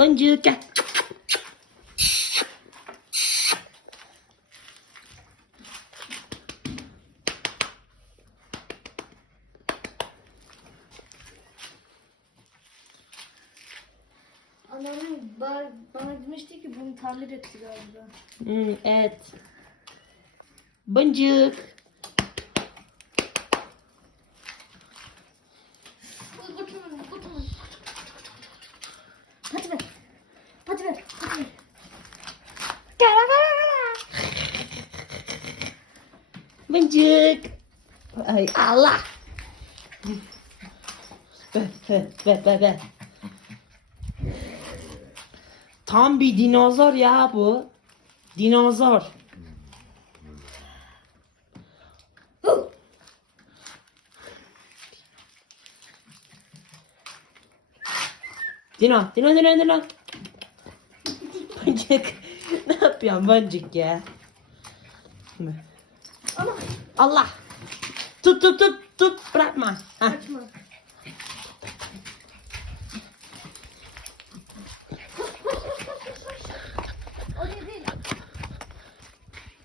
Boncuk gel. Anneannem bana, demişti ki bunu tamir etti galiba. Hmm, evet. Boncuk. Hadi ver. Hadi ver, hadi ver. Gel, gel, gel, gel. Boncuk. Ay Allah. Ver, ver, ver, ver, ver. Tam bir dinozor ya bu. Dinozor. Dino, Dino, Dino, Dino. Boncuk. ne yapıyorsun boncuk ya? Ama Allah. Tut tut tut tut bırakma. Hah. açma.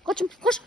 Koçum koş.